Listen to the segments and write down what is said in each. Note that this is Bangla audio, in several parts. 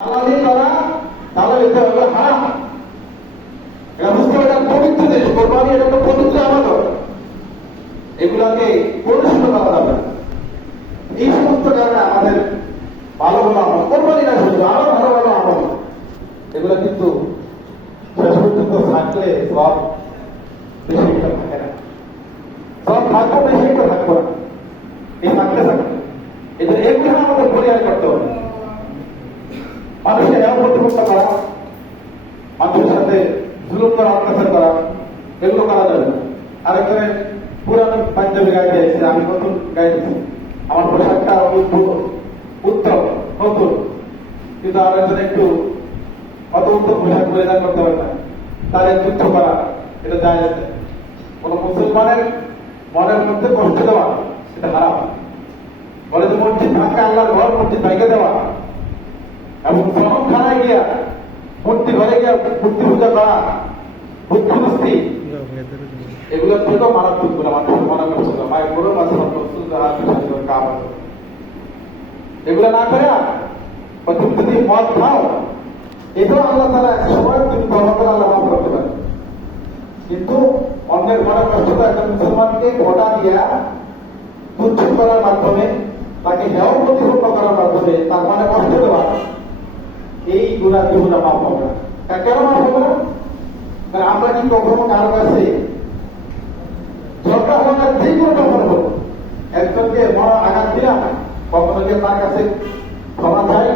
দালালি করা দালালি হলো হারাম। এটা বুঝতে হবে, এটা পবিত্র জিনিস। কোরবানি এটা একটা পবিত্র আমানত, এগুলাকে পরিশুদ্ধ করা যাবে না। এই সমস্ত কারণে আমাদের ভালো ভালো আমল, কোরবানি না শুধু আরো ভালো ভালো আমল, এগুলো কিন্তু শেষ পর্যন্ত থাকলে সব বেশি একটা থাকে না, সব থাকবো বেশি একটা থাকবো না, এই থাকতে থাকবে। এই জন্য এগুলো আমাদের পরিহার করতে হবে। মানুষকে এমন প্রতিপক্ষ করা, মানুষের সাথে জুলুম করা, অত্যাচার করা, এগুলো করা যাবে না। আরেকজনে পুরানো পাঞ্জাবি গায়ে দিয়েছে, আমি নতুন গায়ে দিচ্ছি, আমার পোশাকটা উত্তম নতুন, কিন্তু আরেকজন একটু অত উত্তম পোশাক পরিধান করতে পারে না, তাদের যুদ্ধ করা এটা যায় আছে। কোন মুসলমানের মনের মধ্যে কষ্ট দেওয়া এটা হারাম। বলে যে মসজিদ ভাঙকে আল্লাহর ঘর, মসজিদ ভাঙে দেওয়া এবং জনখানায় গিয়া মূর্তি ঘরে গিয়া মূর্তি পূজা করা, বুদ্ধি এগুলো থেকেও মারাত্মক গুলো মানুষের মনে করছিল মায়ের বড় মাছ কাবা, এগুলো না করে তুমি যদি মদ খাও, এটাও আল্লাহ তারা এক সময় তুমি তবা করে আল্লাহ মাফ করতে পারে। কিন্তু অন্যের মনে কষ্ট একটা মুসলমানকে ঘটা দিয়া তুচ্ছ করার মাধ্যমে, তাকে হেয় প্রতিপন্ন করার মাধ্যমে তার মনে কষ্ট দেওয়া, এই গুণা জীবনটা মাফ হবে না। কেন মাফ হবে না? কারণ আমরা কি কখনো কারো কাছে ঝগড়া হওয়ার যে কোনো ব্যাপার হোক, একজনকে বড় আঘাত দিলাম, কখনো যে তার কাছে ক্ষমা চাই?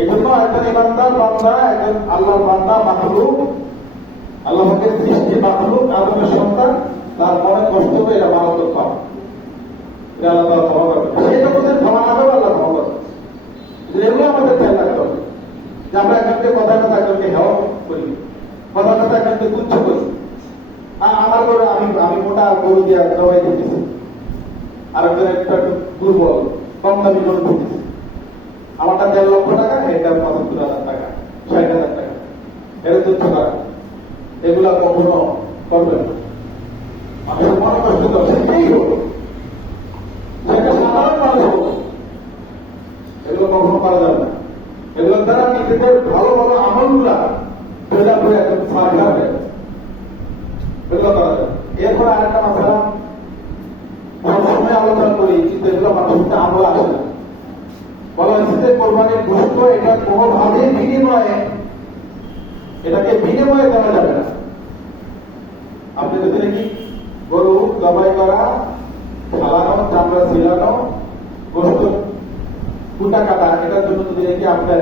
এই জন্য একজন ইমানদার বান্দা, একজন আল্লাহর বান্দা, মাখলুক, আল্লাহকে সৃষ্টি মাখলুক, আদমের সন্তান, তার মনে কষ্ট হবে, এটা মারাত্মক পাপ, এটা আল্লাহ ক্ষমা করবে। সেই যখন ক্ষমা না হবে আল্লাহ ক্ষমা করবে। এগুলো আমাদের খেয়াল রাখতে হবে যে আমরা একজনকে কথা কথা একজনকে হেওয়া করি, কথা কথা একজনকে তুচ্ছ করি। আমার গরু আমি মোটা গরু দিয়ে জবাই দিতেছি, আরেকজন একটা দুর্বল কম দামি গরু দিতেছি, আমারটা 1.5 লক্ষ টাকা, এটা 75,000 টাকা, 60,000 টাকা, এটা তুচ্ছ করা, এগুলা কখনো করবে না। মানুষের মনে কষ্ট তো সেটাই হোক, সেটা সাধারণ মানুষ হোক, এগুলো কখনো করা যাবে না। এগুলোর দ্বারা নিজেদের ভালো ভালো আমলগুলা তৈরি করে একদম সার্ভার হয়ে গেছে, এগুলো করা যাবে। এরপরে আরেকটা মাসালা সবসময় আলোচনা করি, কিন্তু এগুলো মানুষের আমল আসে না। বলা হয়েছে যে কোরবানির গোশত এটা কোনোভাবে এটাকে বিনিময়ে দেওয়া যাবে না। আপনি যদি নাকি গরু জবাই করা, খালানো, চামড়া ছিলানো, গোশত কুটা কাটা, এটার জন্য যদি নাকি আপনার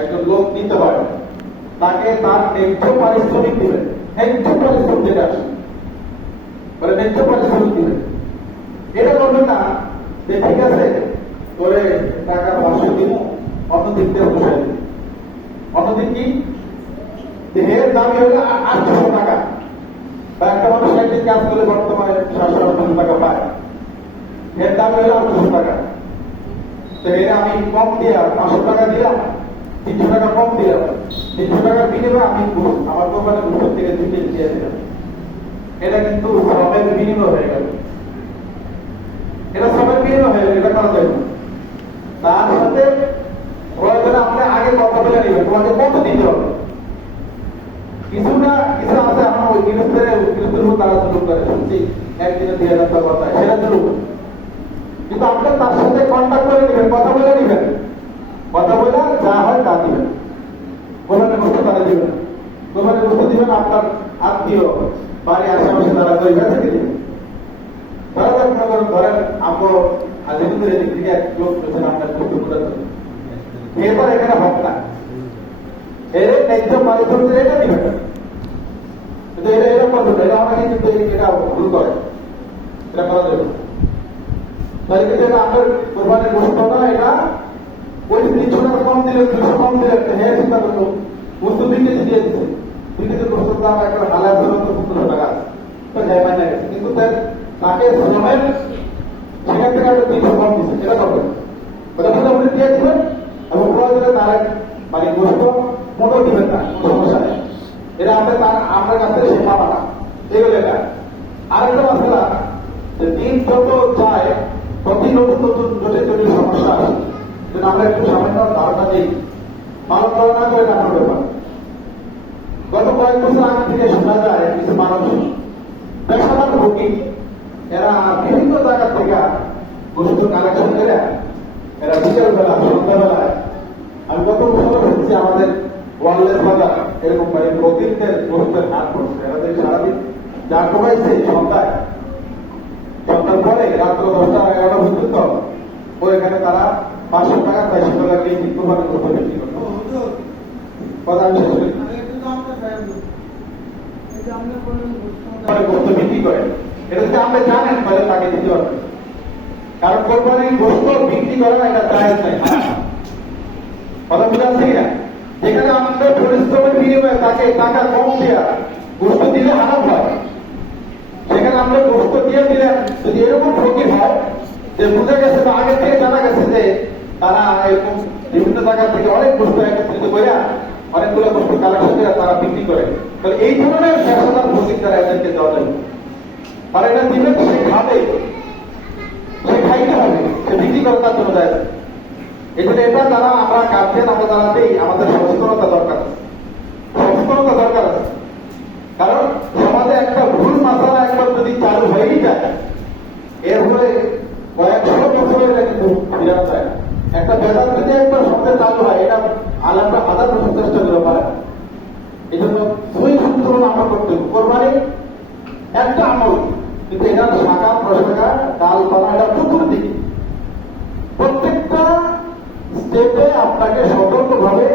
একজন লোক নিতে পারেন, তাকে তার ন্যায্য পারিশ্রমিক দিবেন, ন্যায্য পারিশ্রমিক যেটা আসে বলে ন্যায্য পারিশ্রমিক দিবেন। এটা করবেন না যে ঠিক আছে করে টাকা 500 দিন, অন্যদিন দিয়ে বসে দিন। অন্যদিন কি দেহের দামি হলে 800 টাকা, বা একটা মানুষ একদিন কাজ করে বর্তমানে 700 টাকা পায়, এর দাম হলে 800 টাকা। তো এটা আমি কম দিয়ে 500 টাকা দিলাম, 300 টাকা কম দিলাম, 300 টাকার বিনিময়ে আমি আমার কোম্পানির উপর থেকে দিয়ে দিলাম। এটা কিন্তু শ্রমের বিনিময় হয়ে গেল, এটা শ্রমের বিনিময় হয়ে গেল, এটা করা যাবে না। তার সাথে প্রয়োজনে আপনি আগে কথা বলে নেবেন, তোমাকে কত দিতে হবে। কিছু না কিছু আছে, আমার ওই গৃহস্থের উপর তারা জুলুম করে, শুনছি একদিনে 2,000 টাকা কথা, সেটা জুলুম। কিন্তু আপনি তার সাথে কন্ট্যাক্ট করে নেবেন, কথা বলে নেবেন, কথা বলে যা হয় তা দিবেন। কোরবানির গোশত তারা দিবেন, কোরবানির গোশত দিবেন আপনার আত্মীয়, বাড়ি আশেপাশে তারা গরিব আছে দিবেন। তারা মনে করেন ধরেন আপনার আজিমুদ্দিন এদিক থেকে এক লোক বলছেন আপনার এরপর এখানে হক না, এর ন্যায্য পারিশ্রমিক এটা দিবেন। কিন্তু এটা করবেন, এটা অনেকে কিন্তু এটা ভুল করে, এটা করা যাবে না। তাই কিন্তু এটা আপনার কোরবানির গোশত না, এটা ওই 300 টাকা কম দিলে, 200 কম দিলে হ্যাঁ চিন্তা করলো গোশত 2 কেজি দিয়ে দিচ্ছে, 2 কেজি গোশতের দাম একটা হালাল ধরুন তো 15 টাকা, তো যাই মানে গেছে, কিন্তু তাকে শ্রমের সেখান থেকে একটা 300 কম দিচ্ছে, এটা করবেন, ওটা মোটামুটি দিয়ে দিবেন। এবং প্রয়োজনে তার মানে গোশত মোটো দিবেন না, কোনো সমস্যা নেই, এটা আপনার কাছে সে পাবা না, এগুলো এটা। আরেকটা মশলা যে দিন যত যায় ততই নতুন নতুন জটিল জটিল সমস্যা আসে। যেন আমরা একটু সামান্য ধারণা দিই, পালন করা না করে আপনার ব্যাপার। গত কয়েক বছর আগে থেকে শোনা যায় কিছু মানুষ পেশাদার ভোগী, এরা বিভিন্ন জায়গা থেকে গোষ্ঠ কালেকশন করে এরা বিকেলবেলা সন্ধ্যাবেলায়, আমি গত বছর হচ্ছে আমাদের ওয়ারলেস বাজার এরকম মানে প্রতিদিনের গোষ্ঠের হাট করছে, এরা সারাদিন যা কমাইছে সন্ধ্যায়, সন্ধ্যার পরে রাত্র 10টা 11টা পর্যন্ত ওইখানে তারা 500 টাকা 400 টাকা কেজি কোরবানি করতে বিক্রি করতো। কথা আমি শেষ করি, গোস্ত বিক্রি করে, এটা যদি আপনি জানেন তাহলে তাকে দিতে পারবেন, কারণ কোরবানির গোস্ত বিক্রি করা এটা জায়েজ নাই। কথা বুঝা যাচ্ছে কিনা? যেখানে আমাদের পরিশ্রমের বিনিময়ে তাকে টাকা কম দেওয়া গোস্ত দিলে হারাম হয়, সেখানে আমরা গোস্ত দিয়ে দিলেন যদি এরকম ফকির হয় যে বুঝে গেছে বা আগে থেকে জানা গেছে যে তারা এরকম বিভিন্ন জায়গা থেকে অনেক গোস্ত একত্রিত করে অনেকগুলো গোস্ত কালেকশন করে তারা বিক্রি করে, তাহলে এই ধরনের পেশাদার ফকির তারা এদেরকে দেওয়া যাবে। তারা এটা দিবেন, সে খাবে, সে খাইতে হবে, সে বিক্রি করে তার জন্য যায়। এই জন্য এটা তারা আমরা গার্জেন আমরা তারা দেই, আমাদের সচেতনতা দরকার আছে, সচেতনতা দরকার আছে। কারণ সমাজে একটা ভুল মাসালা একবার যদি চালু হয়েই যায়, এরপরে কয়েকশো বছর এটা কিন্তু ফিরে যায় না। একটা বেদাত যদি একবার সমাজে চালু হয়, এটা আলাদা হাজার বছর চেষ্টা করে পারে। এই জন্য দুই সূত্র আমল করতে হবে। কোরবানি একটা আমল, কিন্তু এটার শাখা প্রশাখা ডালপালা এটা চতুর্দিক, প্রত্যেকটা স্টেপে আপনাকে সতর্ক ভাবে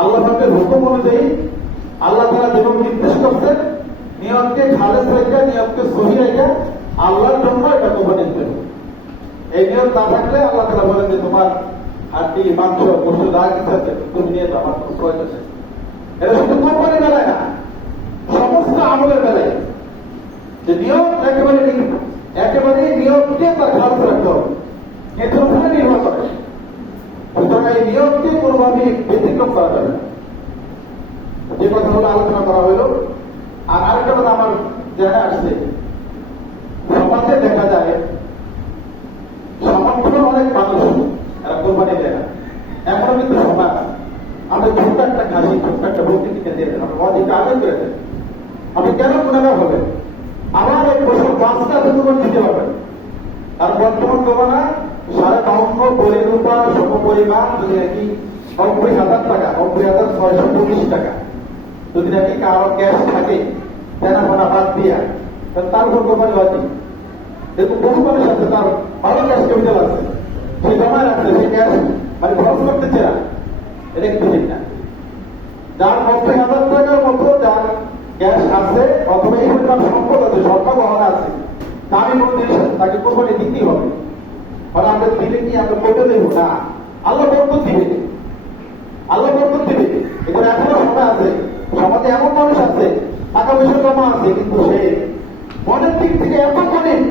আল্লাহ পাকের হুকুম অনুযায়ী আল্লাহ তাআলা যেমন নির্দেশ করছেন, নিয়তকে খালেস রেখে, নিয়তকে সহি রেখে আল্লাহর জন্য এটা কোরবানি দিতে হবে। এই নিয়ত না থাকলে আল্লাহ তাআলা বলেন যে তোমার হাড্ডি মাংস পশু যা কিছু আছে তুমি নিয়ে যাও, আমার কোনো প্রয়োজন আছে। এটা শুধু কোরবানির বেলায় না, সমস্ত আমলের বেলায় যে নিয়ত একেবারে নিয়তকে তার খালেস রাখতে হবে, এটার উপরে নির্ভর করে। সুতরাং এই নিয়মকে কোনোভাবে ব্যতিক্রম করা যাবে না। যে কথাগুলো আলোচনা করা হইল, আর আরেকটা কথা আমার জানা আসছে, সমাজে দেখা যায় সামর্থ্য অনেক মানুষ এরা কোরবানি দেয় না। এখনো কিন্তু সমাজ আমাদের ছোট্ট একটা খাসি, ছোট্ট একটা বকরি কিনে দিয়ে দেন, আমরা অধিক আদায় করে দেন, আপনি কেন গুণাগার হবেন? আমার এক বছর 5টা তোমার দিতে পারবেন। আর বর্তমান জমানায় 52 কোটি রূপা সমপরিমাণ যদি নাকি 90,000 টাকা, 90,625 টাকা যদি নাকি কারো ক্যাশ থাকে দেনাফানা বাদ দিয়া, তার উপর কোরবানি বাদ। দেখুন বহু মানুষ আছে তার ভালো ক্যাশ ক্যাপিটাল আছে, সে জমায় রাখছে, সে ক্যাশ মানে খরচ করতেছে না, এটা কিন্তু ঠিক না। যার 90,000 টাকার মতো যার ক্যাশ আছে অথবা এই পরিমাণ সম্পদ আছে, স্বর্ণ গহনা আছে, দামি কোনো জিনিস আছে, তাকে কোরবানি দিতেই হবে। আর আমরা দিলে কি আমরা কোর্টে দেবো না, আল্লাহ বরকত দিবে, আল্লাহ বরকত দিবে। এখানে এখনো সময় আছে, সমাজে এমন মানুষ আছে টাকা পয়সা জমা আছে, কিন্তু সে মনের দিক থেকে এত গরিব,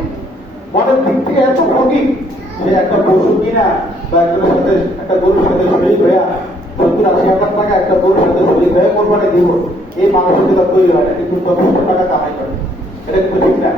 মনের দিক থেকে এত ভোগী, সে একটা পশু কিনা বা একজনের সাথে একটা গরুর সাথে শরীর হইয়া 70-80,000 টাকা একটা গরুর সাথে শরীর হয়ে কোরবানি দিব, এই মানুষের যেটা তৈরি হয় না, কিন্তু যথেষ্ট টাকা কামাই করে, এটা কিন্তু ঠিক না।